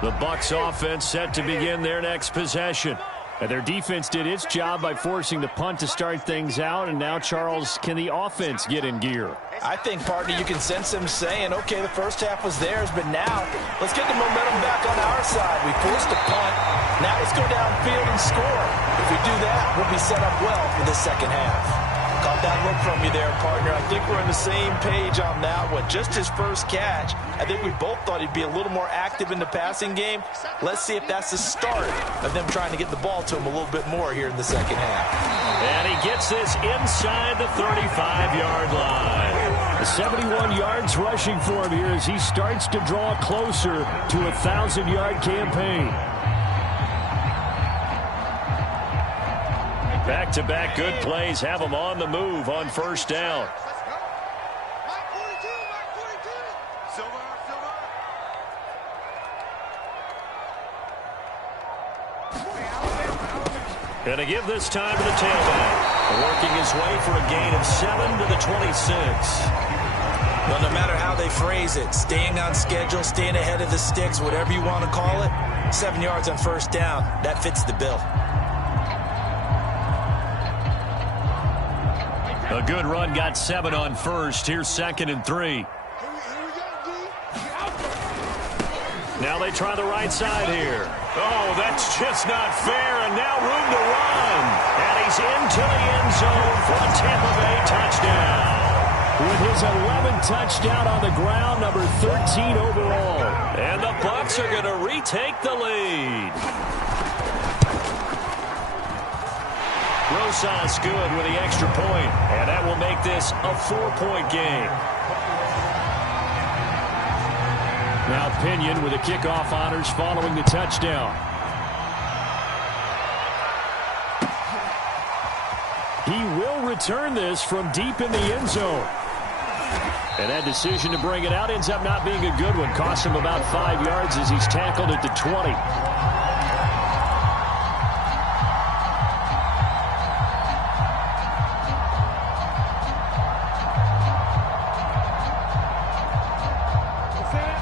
The Bucs offense set to begin their next possession. And their defense did its job by forcing the punt to start things out. And now, Charles, can the offense get in gear? I think, partner, you can sense them saying, okay, the first half was theirs, but now let's get the momentum back on our side. We forced a punt. Now let's go downfield and score. If we do that, we'll be set up well for this second half. Caught that look from you there, partner. I think we're on the same page on that one. Just his first catch. I think we both thought he'd be a little more active in the passing game. Let's see if that's the start of them trying to get the ball to him a little bit more here in the second half. And he gets this inside the 35-yard line. 71 yards rushing for him here as he starts to draw closer to a 1,000-yard campaign. Back-to-back good plays have him on the move on first down. Going to give this time to the tailback. Working his way for a gain of 7 to the 26. Well, no matter how they phrase it, staying on schedule, staying ahead of the sticks, whatever you want to call it, 7 yards on first down, that fits the bill. A good run got 7 on first. Here's 2nd and 3. Now they try the right side here. Oh, that's just not fair, and now room to run. And he's into the end zone for a Tampa Bay touchdown. With his 11th touchdown on the ground, number 13 overall. And the Bucs are going to retake the lead. Rosas good with the extra point, and that will make this a 4-point game. Now Pinion with the kickoff honors following the touchdown. He will return this from deep in the end zone. And that decision to bring it out ends up not being a good one. Costs him about 5 yards as he's tackled at the 20.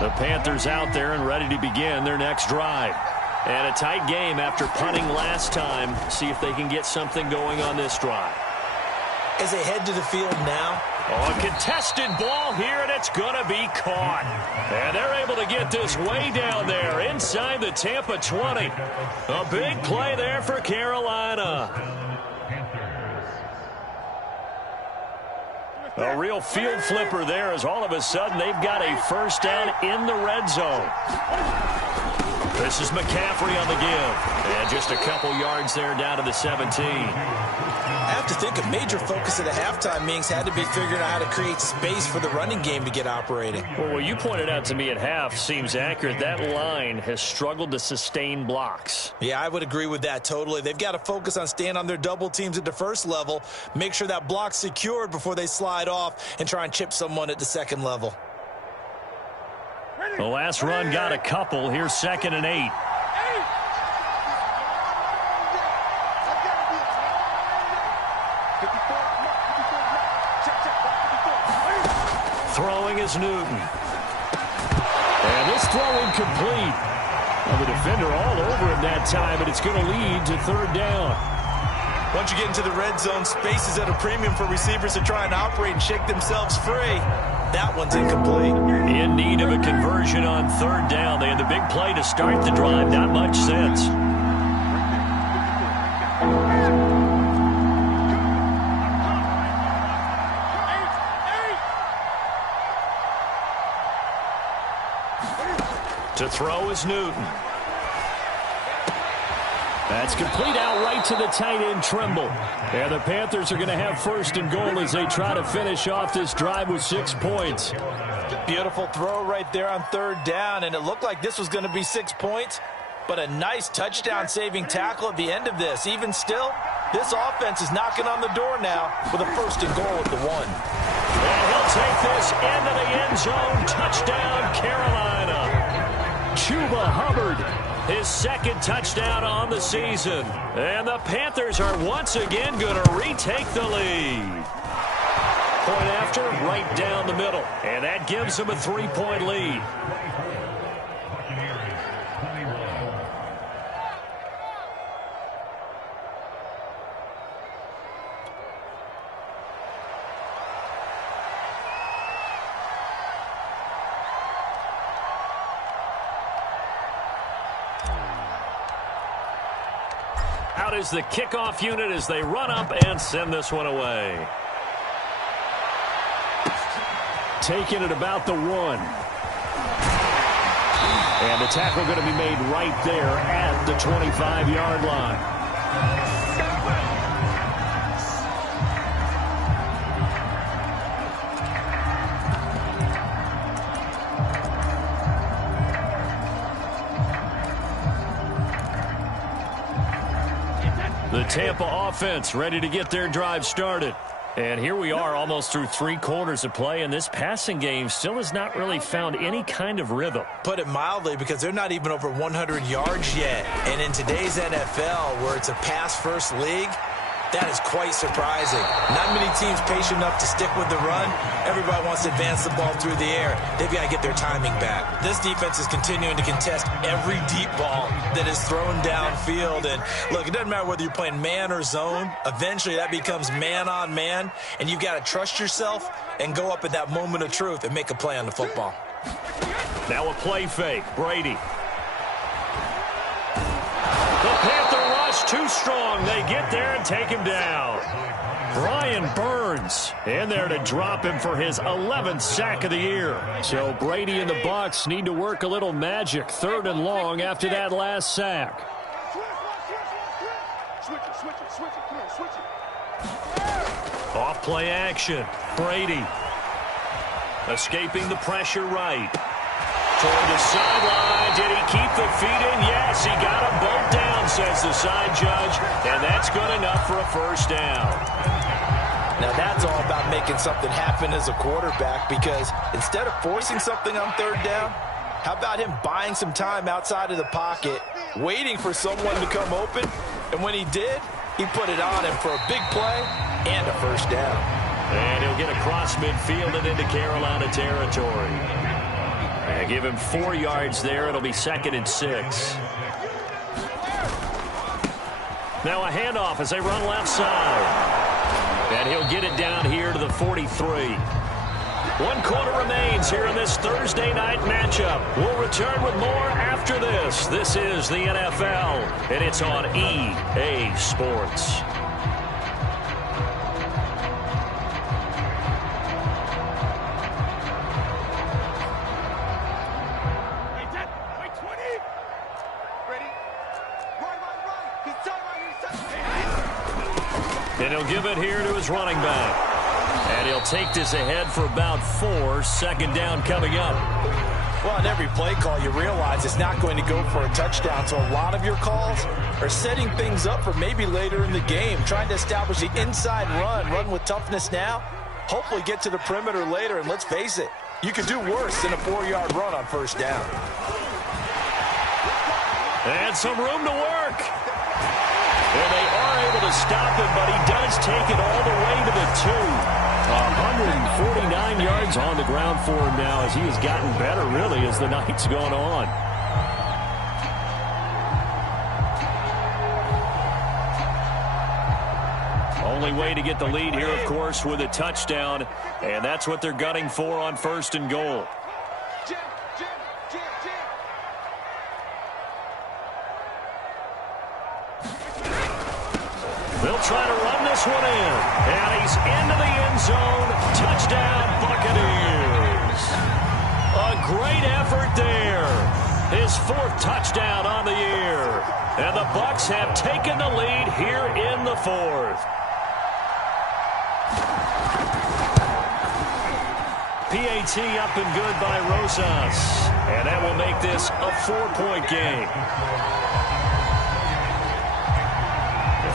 The Panthers out there and ready to begin their next drive. And a tight game after punting last time. See if they can get something going on this drive. As they head to the field now. Oh, a contested ball here, and it's going to be caught. And they're able to get this way down there inside the Tampa 20. A big play there for Carolina. A real field flipper there as all of a sudden they've got a first down in the red zone. This is McCaffrey on the give. And just a couple yards there down to the 17. I have to think a major focus of the halftime meetings had to be figuring out how to create space for the running game to get operating. Well, what you pointed out to me at half seems accurate. That line has struggled to sustain blocks. Yeah, I would agree with that totally. They've got to focus on staying on their double teams at the first level, make sure that block's secured before they slide off and try and chip someone at the second level. The last run got a couple. Here's 2nd and 8. Throwing is Newton. And this throw incomplete. Well, the defender all over him that time, but it's going to lead to 3rd down. Once you get into the red zone, space is at a premium for receivers to try and operate and shake themselves free. That one's incomplete. In need of a conversion on 3rd down. They had the big play to start the drive. Not much sense. To throw is Newton. That's complete out right to the tight end, Trimble. And the Panthers are going to have 1st and goal as they try to finish off this drive with 6 points. Beautiful throw right there on 3rd down, and it looked like this was going to be 6 points, but a nice touchdown-saving tackle at the end of this. Even still, this offense is knocking on the door now with a 1st and goal at the 1. And he'll take this into the end zone. Touchdown, Carolina. Chuba Hubbard, his 2nd touchdown on the season. And the Panthers are once again going to retake the lead. Point after, right down the middle. And that gives them a 3-point lead. Out is the kickoff unit as they run up and send this one away. Taking it about the 1. And the tackle going to be made right there at the 25-yard line. The Tampa offense ready to get their drive started. And here we are almost through 3 quarters of play, and this passing game still has not really found any kind of rhythm. Put it mildly, because they're not even over 100 yards yet. And in today's NFL, where it's a pass-first league, that is quite surprising. Not many teams patient enough to stick with the run. Everybody wants to advance the ball through the air. They've got to get their timing back. This defense is continuing to contest every deep ball that is thrown downfield. And look, it doesn't matter whether you're playing man or zone. Eventually that becomes man on man, and you've got to trust yourself and go up at that moment of truth and make a play on the football. Now a play fake. Brady. The Panther rush too strong. They get there and take him down. Brian Burns in there to drop him for his 11th sack of the year. So Brady and the Bucs need to work a little magic. 3rd and long after that last sack. Off play action. Brady escaping the pressure right. Toward the sideline. Did he keep the feet in? Yes, he got them both down, says the side judge. And that's good enough for a first down. Now that's all about making something happen as a quarterback, because instead of forcing something on 3rd down, how about him buying some time outside of the pocket, waiting for someone to come open, and when he did, he put it on him for a big play and a first down. And he'll get across midfield and into Carolina territory. And give him 4 yards there. It'll be 2nd and 6. Now a handoff as they run left side. And he'll get it down here to the 43. 1 quarter remains here in this Thursday night matchup. We'll return with more after this. This is the NFL, and it's on EA Sports. And he'll give it here to his running back. And he'll take this ahead for about 4. 2nd down coming up. Well, on every play call, you realize it's not going to go for a touchdown. So a lot of your calls are setting things up for maybe later in the game, trying to establish the inside run with toughness now, hopefully get to the perimeter later. And let's face it, you could do worse than a 4-yard run on 1st down. And some room to work. And they are able to stop him, but he does take it all the way to the 2. 149 yards on the ground for him now, as he has gotten better, really, as the night's gone on. Only way to get the lead here, of course, with a touchdown, and that's what they're gunning for on 1st and goal. They'll try to run this one in. And he's into the end zone. Touchdown, Buccaneers. A great effort there. His 4th touchdown on the year. And the Bucs have taken the lead here in the 4th. PAT up and good by Rosas. And that will make this a 4-point game.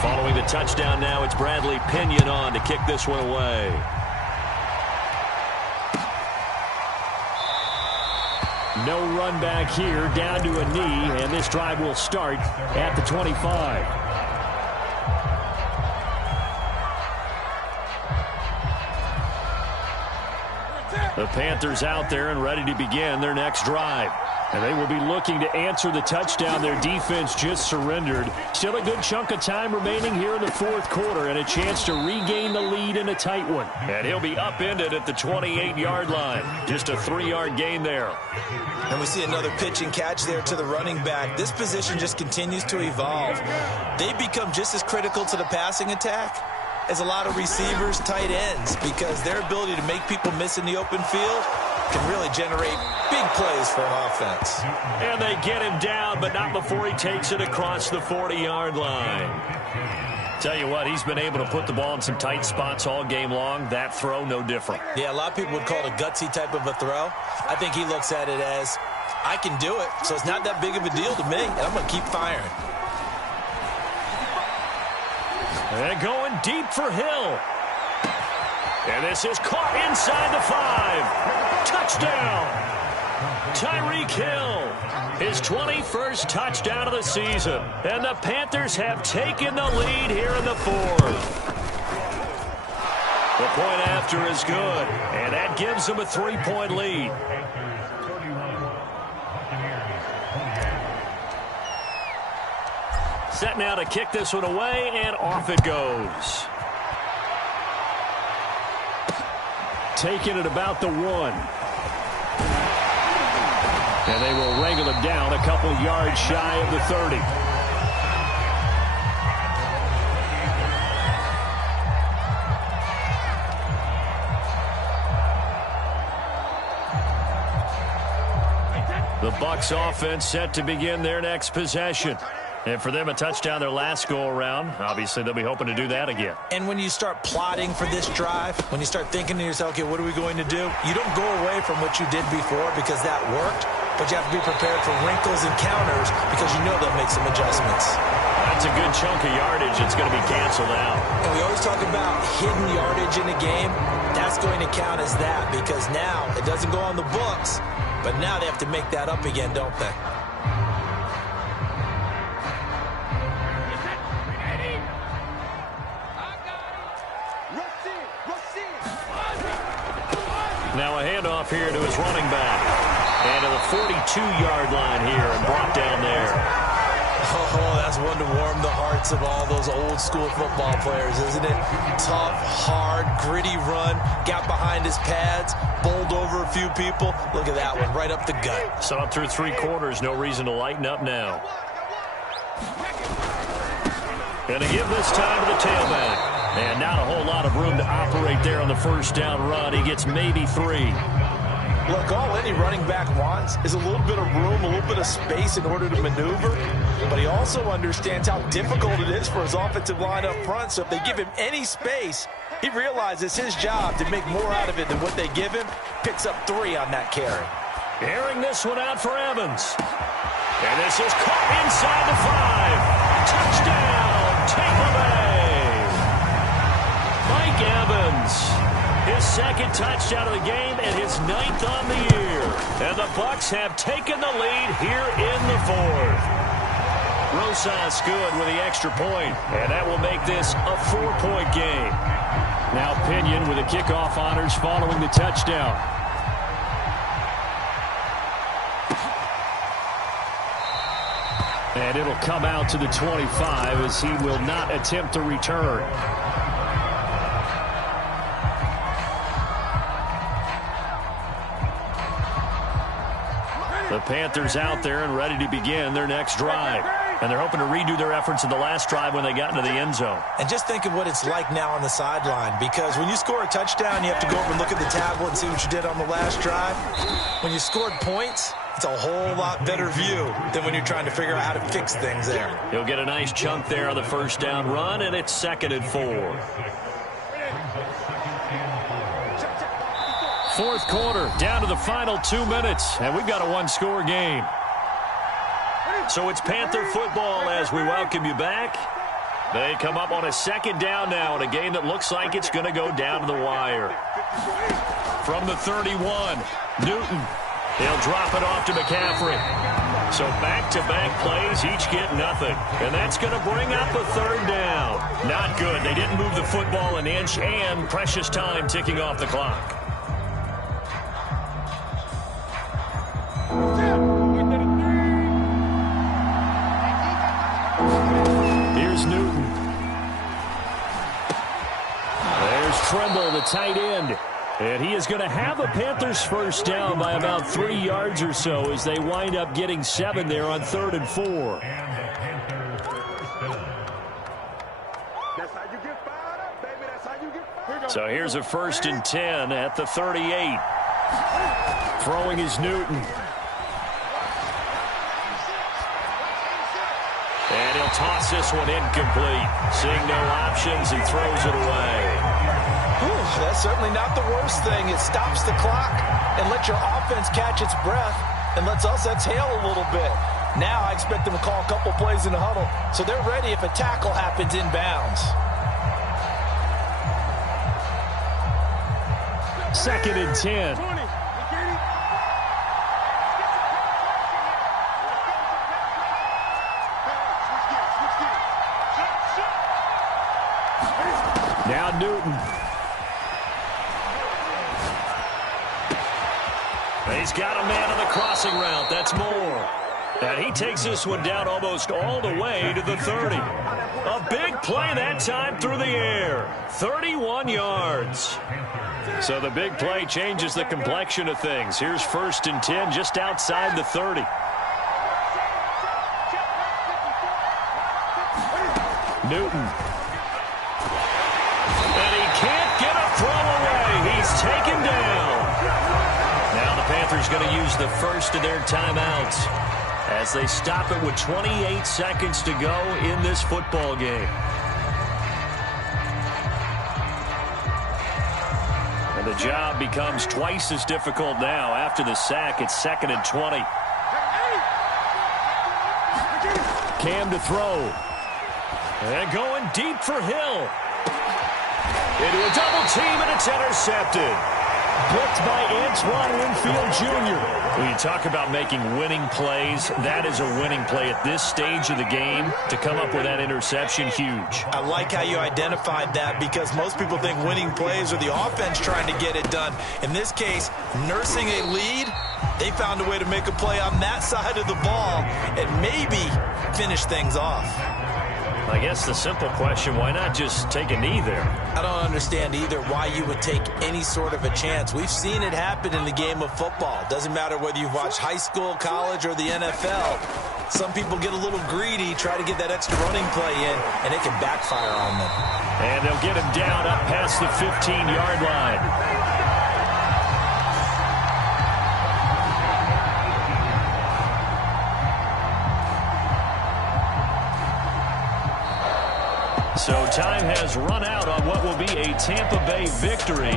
Following the touchdown now, it's Bradley Pinion on to kick this one away. No run back here, down to a knee, and this drive will start at the 25. The Panthers out there and ready to begin their next drive. And they will be looking to answer the touchdown their defense just surrendered. Still a good chunk of time remaining here in the fourth quarter and a chance to regain the lead in a tight one. And he'll be upended at the 28-yard line. Just a 3-yard gain there. And we see another pitch and catch there to the running back. This position just continues to evolve. They become just as critical to the passing attack as a lot of receivers, tight ends, because their ability to make people miss in the open field can really generate big plays for an offense. And they get him down, but not before he takes it across the 40-yard line. Tell you what, he's been able to put the ball in some tight spots all game long. That throw, no different. Yeah, a lot of people would call it a gutsy type of a throw. I think he looks at it as, I can do it, so it's not that big of a deal to me, and I'm going to keep firing. And going deep for Hill. And this is caught inside the 5. Touchdown! Tyreek Hill, his 21st touchdown of the season. And the Panthers have taken the lead here in the fourth. The point after is good, and that gives them a 3-point lead. Set now to kick this one away, and off it goes. Taking it about the 1. And they will wrangle him down a couple yards shy of the 30. The Bucs offense set to begin their next possession. And for them, a touchdown their last go-around. Obviously, they'll be hoping to do that again. And when you start plotting for this drive, when you start thinking to yourself, okay, what are we going to do? You don't go away from what you did before because that worked, but you have to be prepared for wrinkles and counters because you know they'll make some adjustments. That's a good chunk of yardage. It's going to be canceled out. And we always talk about hidden yardage in a game. That's going to count as that because now it doesn't go on the books, but now they have to make that up again, don't they? Now a handoff here to his running back. And to the 42-yard line here and brought down there. Oh, that's one to warm the hearts of all those old-school football players, isn't it? Tough, hard, gritty run. Got behind his pads, bowled over a few people. Look at that one, right up the gut. Saw it through 3 quarters. No reason to lighten up now. And to give this time to the tailback. And not a whole lot of room to operate there on the first down run. He gets maybe 3. Look, all any running back wants is a little bit of room, a little bit of space in order to maneuver. But he also understands how difficult it is for his offensive line up front. So if they give him any space, he realizes his job to make more out of it than what they give him. Picks up 3 on that carry. Airing this one out for Evans. And this is caught inside the 5. Touchdown, Tampa Bay. Mike Evans, his second touchdown of the game and his 9th on the year. And the Bucs have taken the lead here in the fourth. Rosas good with the extra point, and that will make this a 4-point game. Now Pinion with the kickoff honors following the touchdown. And it'll come out to the 25 as he will not attempt to return. The Panthers out there and ready to begin their next drive. And they're hoping to redo their efforts in the last drive when they got into the end zone. And just think of what it's like now on the sideline, because when you score a touchdown, you have to go over and look at the tablet and see what you did on the last drive. When you scored points, it's a whole lot better view than when you're trying to figure out how to fix things there. He'll get a nice chunk there on the first down run, and it's 2nd and 4. Fourth quarter, down to the final 2 minutes, and we've got a 1-score game. So it's Panther football as we welcome you back. They come up on a 2nd down now in a game that looks like it's going to go down to the wire. From the 31, Newton. He'll drop it off to McCaffrey. So back-to-back plays, each get nothing. And that's going to bring up a 3rd down. Not good. They didn't move the football an inch, and precious time ticking off the clock. the tight end. And he is going to have a Panthers first down by about 3 yards or so as they wind up getting 7 there on 3rd and 4. So here's a 1st and 10 at the 38. Throwing is Newton. And he'll toss this one incomplete. Seeing no options, he throws it away. That's certainly not the worst thing. It stops the clock and lets your offense catch its breath and lets us exhale a little bit. Now I expect them to call a couple plays in the huddle so they're ready if a tackle happens inbounds. 2nd and 10. Now Newton. He's got a man on the crossing route. That's Moore. And he takes this one down almost all the way to the 30. A big play that time through the air. 31 yards. So the big play changes the complexion of things. Here's 1st and 10 just outside the 30. Newton. And he can't get a throw away. He's taken down. Now the Panthers going to use the first of their timeouts as they stop it with 28 seconds to go in this football game. And the job becomes twice as difficult now after the sack. It's 2nd and 20. Cam to throw. And going deep for Hill. Into a double team, and it's intercepted. Blitzed by Antoine Winfield Jr. When you talk about making winning plays, that is a winning play at this stage of the game. To come up with that interception, huge. I like how you identified that because most people think winning plays are the offense trying to get it done. In this case, nursing a lead, they found a way to make a play on that side of the ball and maybe finish things off. I guess the simple question, why not just take a knee there? I don't understand either why you would take any sort of a chance. We've seen it happen in the game of football. Doesn't matter whether you've watched high school, college, or the NFL. Some people get a little greedy, try to get that extra running play in, and it can backfire on them. And they'll get him down up past the 15-yard line. So time has run out on what will be a Tampa Bay victory.